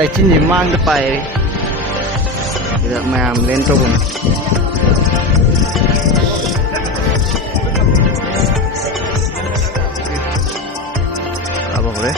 Lachin di mang depai, tidak maam lento pun. Apa boleh?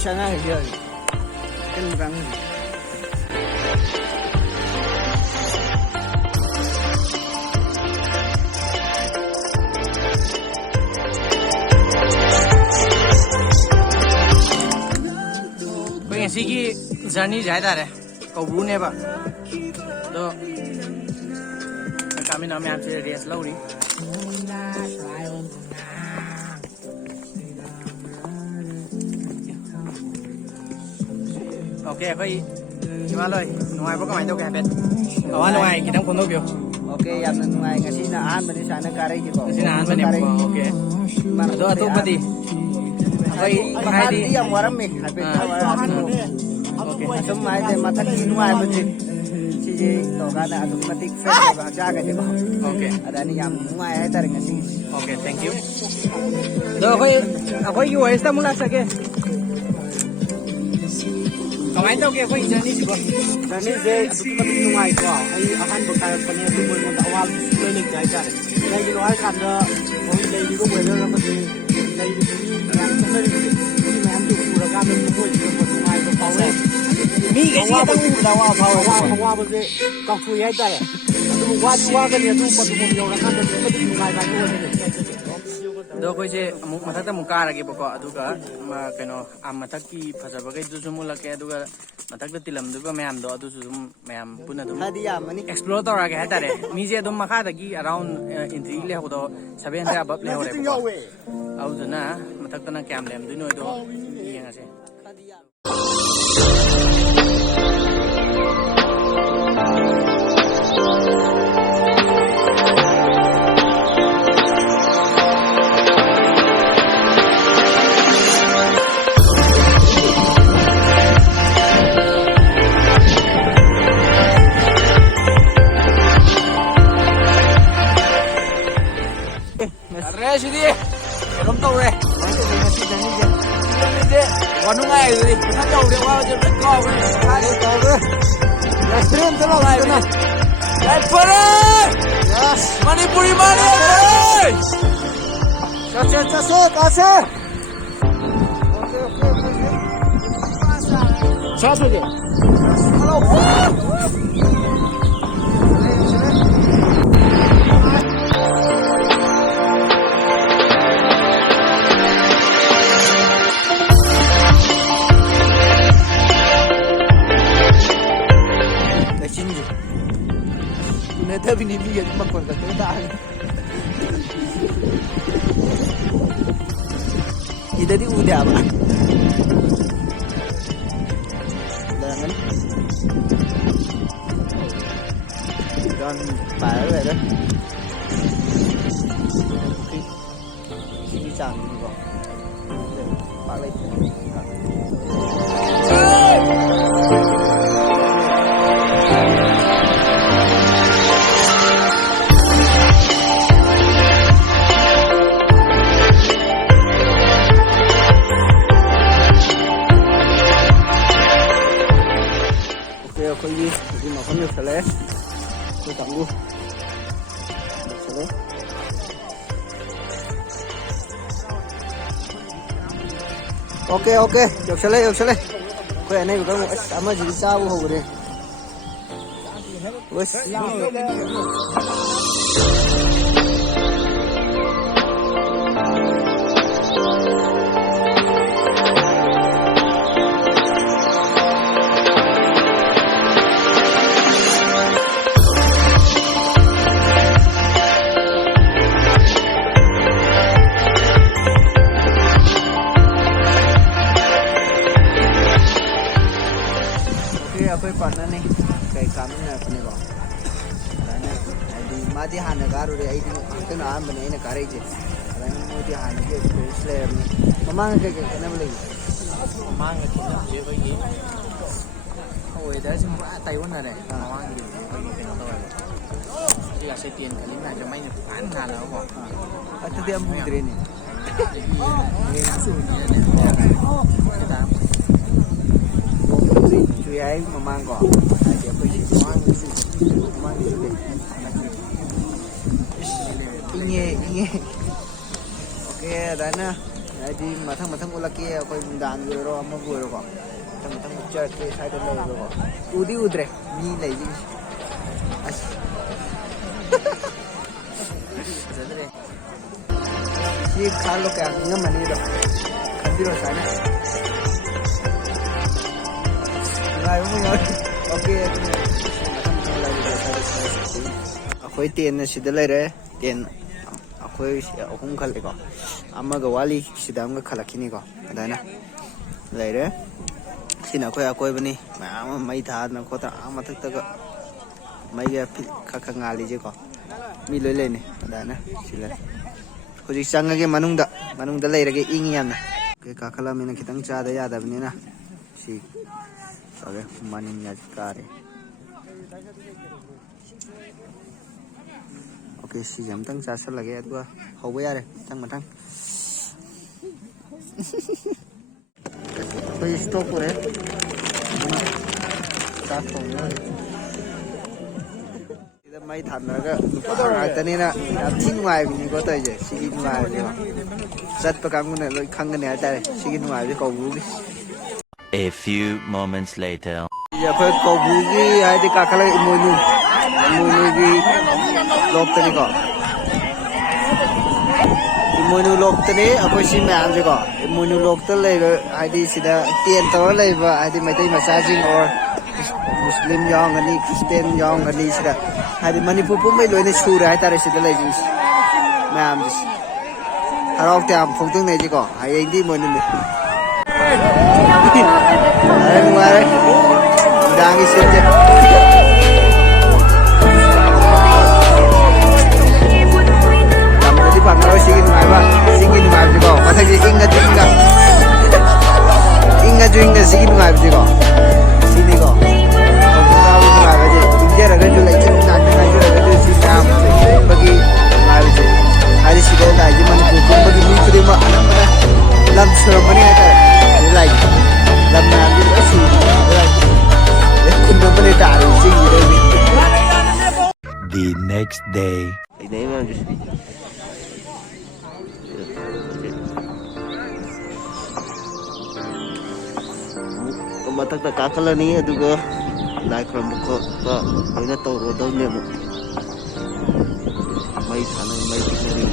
Sana aja, kan kurang. Pengen sih journey jaya dah kau bune ba, do kami namanya ambil race lauri. Oke, koi gimana loy? Nungai apa kemarin tuh kayak bet? Kawan nungai kita pun tuh bio. Oke, yang nungai ngasih naan beri sana kari gitu. Ngasih naan beri oke. Mana tuh pati? Koi pakai di yang warm nih, habis warm. Oke, semua itu mata di nungai beri. Cici, tuh karena aku matik fresh baca gitu. Oke. Ada nih yang nungai itu ngasih. Oke, thank you. Do koi US ta mulai sakit. Kemarin tuh kayak koi journey sih bos. Journey deh, aku cuma nungai kok. Ayo akan bekal punya tuh mau minta awal keliling jajan. Jadi nungai kan dah, mau jadi juga boleh lah pasti. Jadi yang sebenarnya ini memang tuh sudah kan semua juga nungai ke power. Mi cái gì tao udah wah pasti kau kuy aja ya. Aduh wah kan ya tuh pasti mau jalan kan dan semua tuh nungai kan juga nih. Do koi je mathakta mukara ge bako aduga kaino mathakki phajaba ge du sumula ke aduga mathakta tilam du ba mayam do adu sum mayam puna dum Hadiah mani explore tora ge hatare mi je dum makha da gi around entry le hodo 700 above le hore bako au duna mathakta na cam lem du no do yenga se nungai thắt dầu đi qua cho rất co Extreme terus sana. Right footer! Yes. Manipuri Mani! Kasih. Oke. Satu dia. Tapi ini dia makan kat tahan. Kita di udah apa? Jangan. Dan parah dah. Sini cang ni kok. Parah. Khơi đi, nhưng mà không được xả lé, tôi tặng luôn, xả lé. Ok, được xả lé. Cái này có một ấm gì sao hổ đây. Akwai partner ne kai kamin na fune ba dana adi madi hana garu re ai kana am bane ina kare je dana modi hana ke slayer ne mamang ke kana bale mamang ke na je ba yi oi da sim ba tai wona re mamang ke ba yi kana to ji ga sai tiền kalin na jamai ne an na la ba atu dia mu dire ne ni su ni ne kita ai mamang ko dia pergi mamang itu ini oke dana jadi matang ulaki aku dan guru amma guru ko matang church ke side le ko udi udre ni lai ji as sadre ये खालो क्या ngam do kadiro sana oke akhoi ten sida leire ten akhoi ahum khale ko amaga wali sida amga khalakini ko adana leire sina akhoi bani mai tha na khota amathak ta ga mai ga kha ngali je ko mi loi le ne adana sila hoji changa ge manungda leire ge ingi yamna ke ka khala mina kitang cha da ya da bani na si Oke, maninnya kare. Oke, si jam tang sasar lagi ya gua. Hau ya deh, tang. Koi stop ya. Satu ya. Kita mai tham raga. Tani na tin ngai ni ko tai je, si ngai ni ma. Sat pa kang na loi khang ne ta re, si ngai bi ko bu. A few moments later. Ya phơi cầu bù cái ai đi cả cái mùi nu cái lốp tani có mùi nu lốp tani ở bên xin mẹ ăn rồi có mùi nu lốp tani lấy ai đi xin đã tiền tao lấy và ai đi mấy tay massaging or Muslim yang ani Christian yang ani xin đã ai đi Manipur pun mấy lối này xù ra ai ta xin đã lấy gì mẹ ăn gì harap tiap phong tung này chỉ có ai anh đi mùi nu này Kemarin udah ngisi aja. Kamu tadi panggil singin apa? Singin apa juga? Masa sih ingat singin apa juga? Sini kok. Kamu tahu apa aja? Injera kan juga itu nanti juga sih bagi apa aja? Hari sih dah lagi mana bagi terima anak mana dalam ceremony ada like next day. Ini memang matakta kakalani aduga lai khram ko ka oina to rodau ne mu mai thana mai tiknari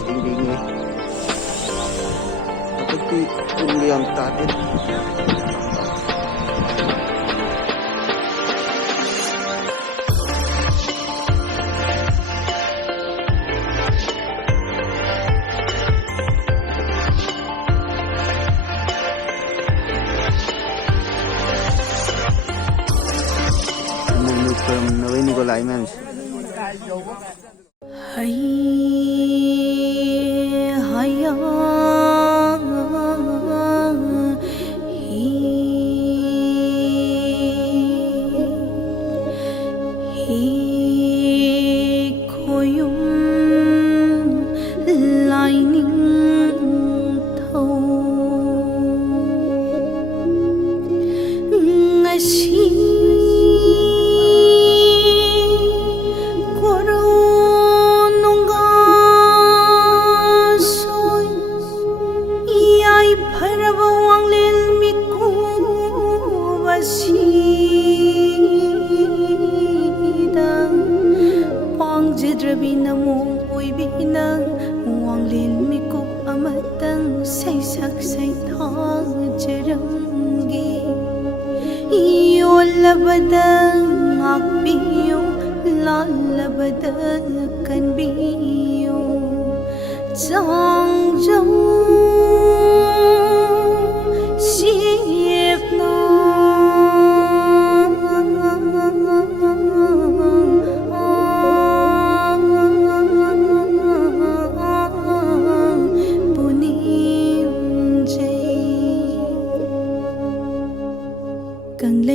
stinging ne tapati uliam tade Nikolai man. Hay haya hi koyum lining thâu ngasi labada ngakbiyo la labada kanbiyo chang jang siepna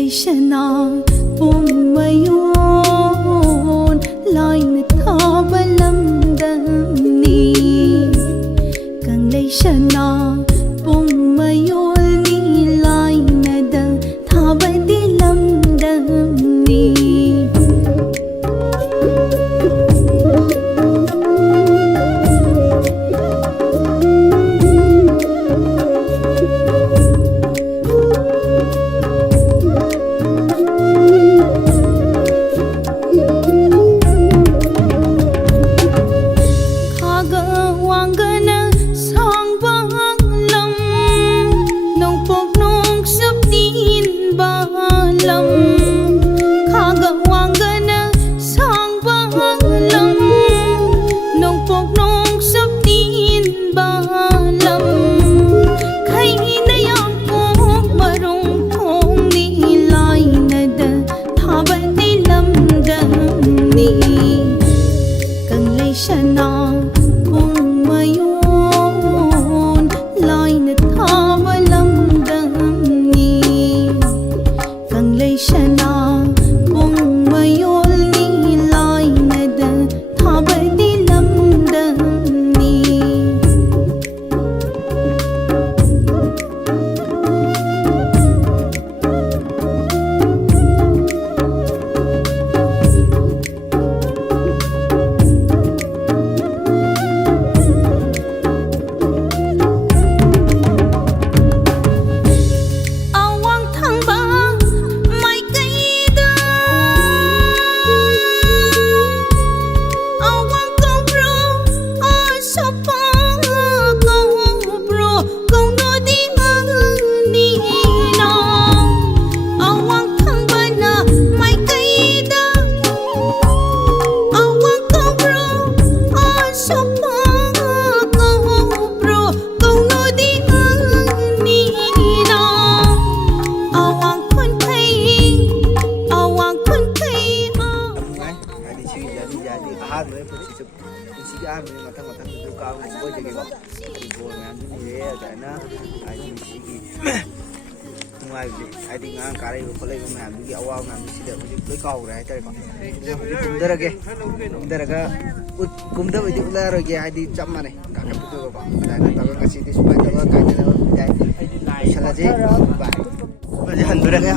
Shana pum mayon line thabalam dani kang lay shana pum mayon ni line da thabadilam dani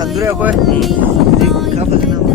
Handura ko.